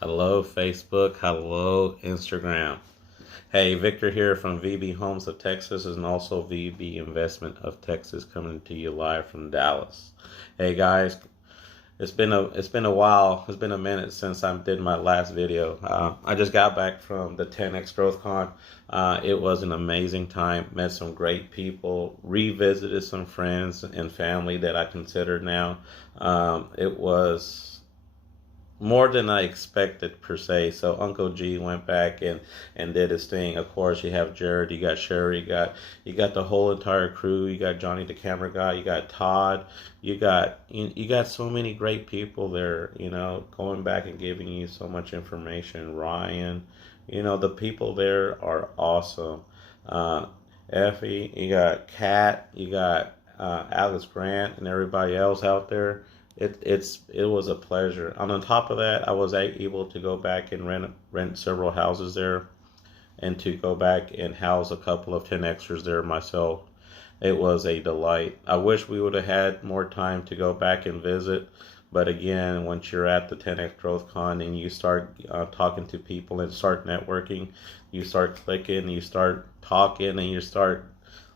Hello, Facebook. Hello, Instagram. Hey, Victor here from VB Homes of Texas and also VB Investment of Texas coming to you live from Dallas. Hey guys, it's been a while. It's been a minute since I did my last video. I just got back from the 10x GrowthCon. It was an amazing time. Met some great people. Revisited some friends and family that I consider now. It was more than I expected per se. So Uncle G went back and did his thing. Of course, you have Jared, you got Sherry, you got the whole entire crew. You got Johnny the camera guy, you got Todd, you got so many great people there. Going back and giving you so much information. Ryan, the people there are awesome. Uh, Effie, you got Kat, you got Alex Grant, and everybody else out there. It was a pleasure. And on top of that, I was able to go back and rent several houses there, and to go back and house a couple of 10Xers there myself. It was a delight. I wish we would have had more time to go back and visit, but again, once you're at the 10X Growth Con and you start talking to people and start networking, you start clicking, you start talking, and you start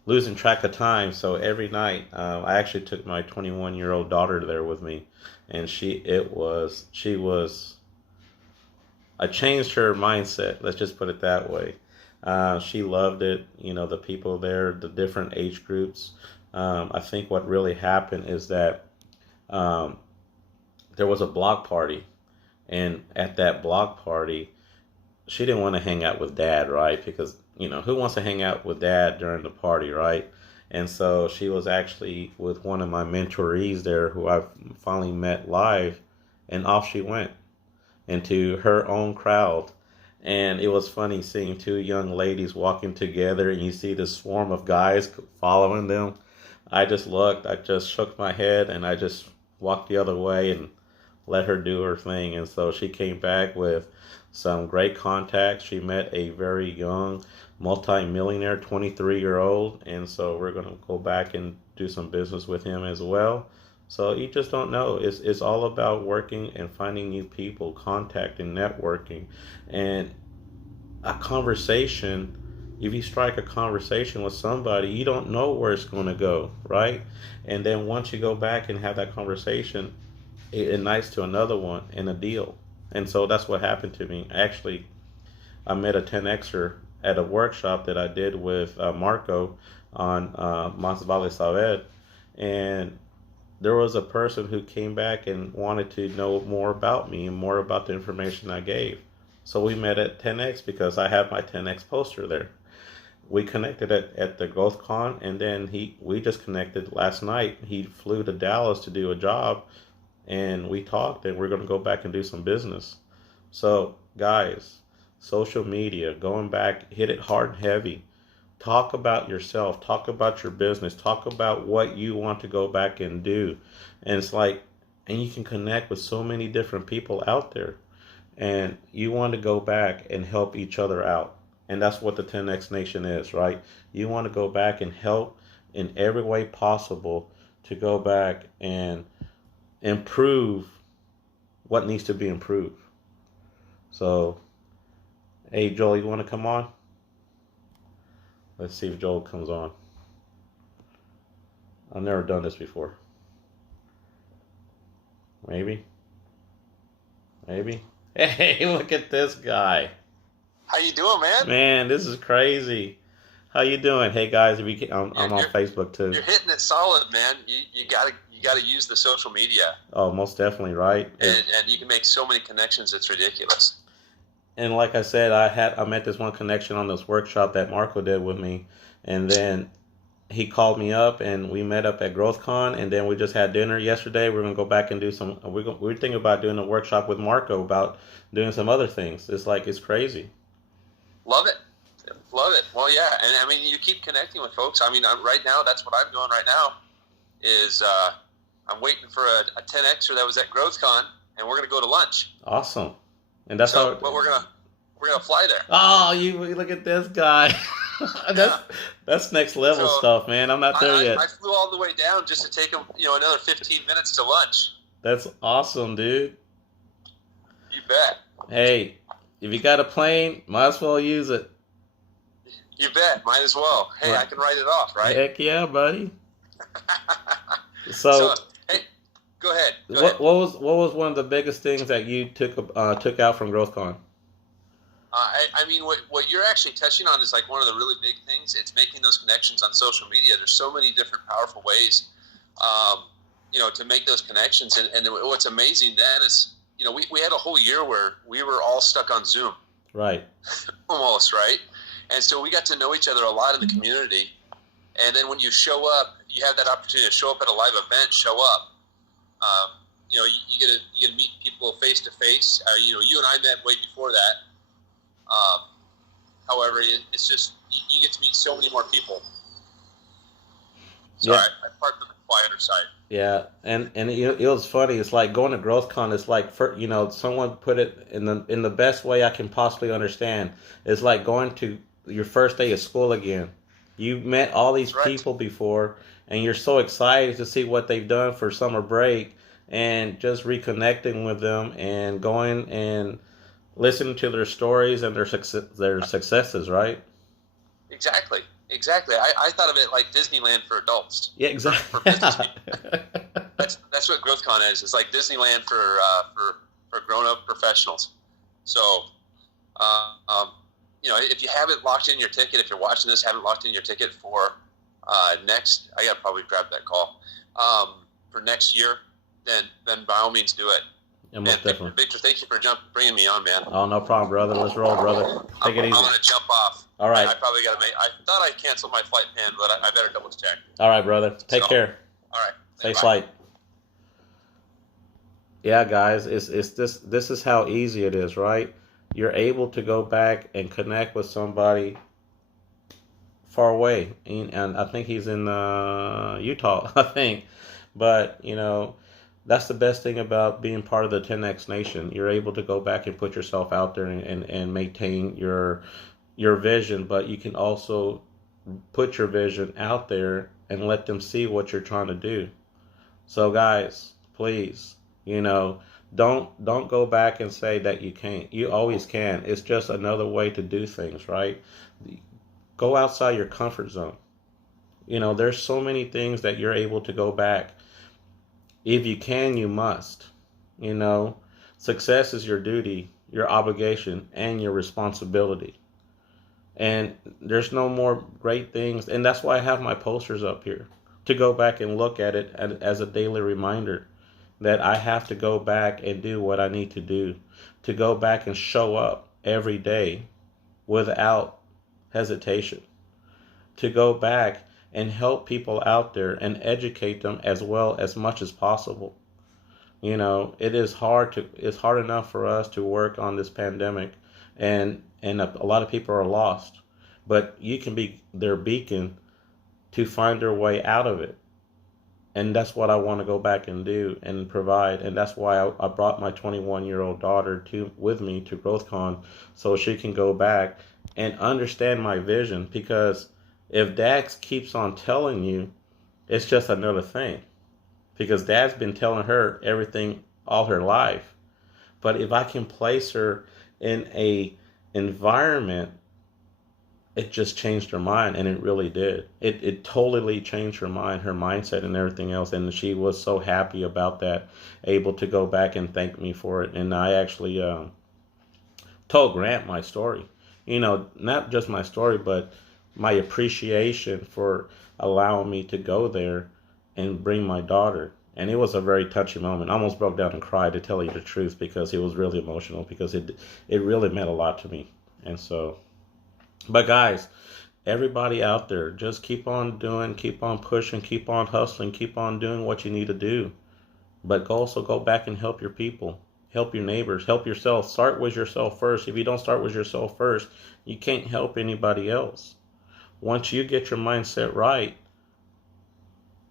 losing track of time. So every night, I actually took my 21-year-old daughter there with me, and I changed her mindset. Let's just put it that way. She loved it. The people there, the different age groups. I think what really happened is that um, there was a block party, and at that block party, she didn't want to hang out with dad, right? Because, who wants to hang out with dad during the party, right? And so she was actually with one of my mentorees there who I've finally met live, and off she went into her own crowd. And it was funny seeing two young ladies walking together, and you see this swarm of guys following them. I just looked, I just shook my head, and I just walked the other way and let her do her thing. And so she came back with some great contacts. She met a very young multi-millionaire 23-year-old, and so we're going to go back and do some business with him as well. So you just don't know. It's all about working and finding new people, contacting, networking, and a conversation. If you strike a conversation with somebody, you don't know where it's going to go, right? And then once you go back and have that conversation, it ignites to another one and a deal. And so that's what happened to me. Actually, I met a 10Xer at a workshop that I did with Marco on Mas Vale Saved, and there was a person who came back and wanted to know more about me and more about the information I gave. So we met at 10X because I have my 10X poster there. We connected at the GrowthCon, and then we just connected last night. He flew to Dallas to do a job, and we talked, and we're going to go back and do some business. So, guys, social media, going back, hit it hard and heavy. Talk about yourself. Talk about your business. Talk about what you want to go back and do. And it's like, and you can connect with so many different people out there. And you want to go back and help each other out. And that's what the 10X Nation is, right? You want to go back and help in every way possible to go back and improve what needs to be improved. So, hey, Joel, you want to come on? Let's see if Joel comes on. I've never done this before. Maybe. Maybe. Hey, look at this guy. How you doing, man? Man, this is crazy. How you doing? Hey guys, if you can, I'm on Facebook too. You're hitting it solid, man. You gotta use the social media, Oh, most definitely, right? and you can make so many connections. It's ridiculous. And like I said, I met this one connection on this workshop that Marco did with me, and then he called me up and we met up at GrowthCon, and then we just had dinner yesterday. We're gonna go back and do some. We're thinking about doing a workshop with Marco about doing some other things. It's crazy. Love it, love it. Well, yeah, and I mean, you keep connecting with folks. I mean, right now, that's what I'm doing right now. Is I'm waiting for a 10Xer that was at GrowthCon, and we're gonna go to lunch. Awesome. And that's So, how. but we're gonna fly there. Oh, you look at this guy. that's Yeah. that's next level So, stuff, man. I'm not there yet. I flew all the way down just to take him, another 15 minutes to lunch. That's awesome, dude. You bet. Hey, if you got a plane, might as well use it. You bet. Might as well. Hey, I can write it off, right? Heck yeah, buddy. So, So, hey, go ahead. Go ahead. what was one of the biggest things that you took out from GrowthCon? I mean, what you're actually touching on is like one of the really big things. It's making those connections on social media. There's so many different powerful ways, to make those connections. And what's amazing then is, we had a whole year where we were all stuck on Zoom. Right. Almost, right? And so we got to know each other a lot in the community. And then when you show up, you have that opportunity to show up at a live event, show up. You get to meet people face to face. You and I met way before that. However, it's just you get to meet so many more people. Sorry, I parked on the quieter side. Yeah, and it was funny. It's like going to GrowthCon. It's like someone put it in the best way I can possibly understand. It's like going to your first day of school again. You met all these people before, and you're so excited to see what they've done for summer break, and just reconnecting with them and going and listening to their stories and their successes, right? Exactly. I thought of it like Disneyland for adults. Yeah, exactly. For business people. That's what GrowthCon is. It's like Disneyland for grown-up professionals. So, if you haven't locked in your ticket, if you're watching this, haven't locked in your ticket for next, I gotta probably grab that call for next year, then by all means do it. Yeah, most definitely. Victor, thank you for bringing me on, man. Oh, no problem, brother. Let's roll, brother. Take it easy. I'm gonna jump off. All right. I probably gotta I thought I canceled my flight plan, but I better double check. All right, brother. Take care. All right. Safe flight. Yeah, guys, it's this is how easy it is, right? You're able to go back and connect with somebody far away, and I think he's in Utah, I think. But that's the best thing about being part of the 10X Nation. You're able to go back and put yourself out there and maintain your vision, but you can also put your vision out there and let them see what you're trying to do. So guys, please, don't go back and say that you can't. You always can. It's just another way to do things, right? Go outside your comfort zone. There's so many things that you're able to go back. If you can, you must. Success is your duty, your obligation, and your responsibility. And there's no more great things. And that's why I have my posters up here, to go back and look at it as a daily reminder that I have to go back and do what I need to do, to go back and show up every day without hesitation, to go back and help people out there and educate them as much as possible. It's hard enough for us to work on this pandemic, and a lot of people are lost, but you can be their beacon to find their way out of it. And that's what I want to go back and do and provide. And that's why I brought my 21-year-old daughter with me to GrowthCon, so she can go back and understand my vision. Because if Dad keeps on telling you, it's just another thing. Because Dad's been telling her everything all her life. But if I can place her in a environment, it just changed her mind, and it really did. It totally changed her mind, her mindset, and everything else. And she was so happy about that, able to go back and thank me for it. And I actually told Grant my story. Not just my story, but my appreciation for allowing me to go there and bring my daughter. And it was a very touching moment. I almost broke down and cried, to tell you the truth, because it was really emotional, because it really meant a lot to me. And so, but guys, everybody out there, just keep on doing, keep on pushing, keep on hustling, keep on doing what you need to do. But also go back and help your people, help your neighbors, help yourself. Start with yourself first. If you don't start with yourself first, you can't help anybody else. Once you get your mindset right,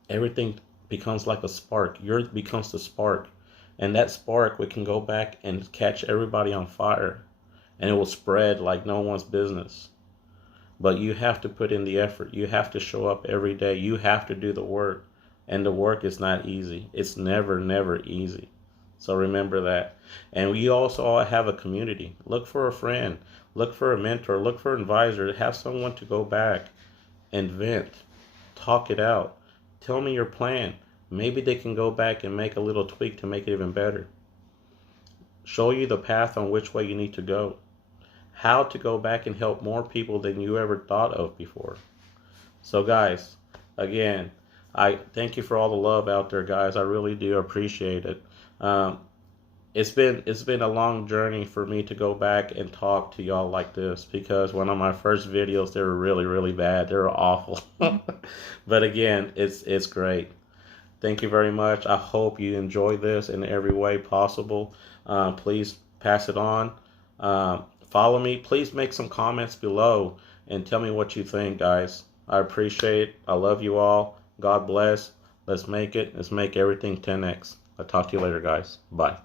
everything becomes like a spark. Yours becomes the spark. And that spark, we can go back and catch everybody on fire. And it will spread like no one's business. But you have to put in the effort. You have to show up every day. You have to do the work. And the work is not easy. It's never, never easy. So remember that. And we also all have a community. Look for a friend, look for a mentor, look for an advisor, have someone to go back and vent, talk it out. Tell me your plan. Maybe they can go back and make a little tweak to make it even better. Show you the path on which way you need to go. How to go back and help more people than you ever thought of before. So guys, again, I thank you for all the love out there, guys. I really do appreciate it. Um, it's been a long journey for me to go back and talk to y'all like this, because one of my first videos, they were really, really bad. They were awful. But again, it's great. Thank you very much. I hope you enjoy this in every way possible. Please pass it on. Follow me. Please make some comments below and tell me what you think, guys. I appreciate it. I love you all. God bless. Let's make it. Let's make everything 10x. I'll talk to you later, guys. Bye.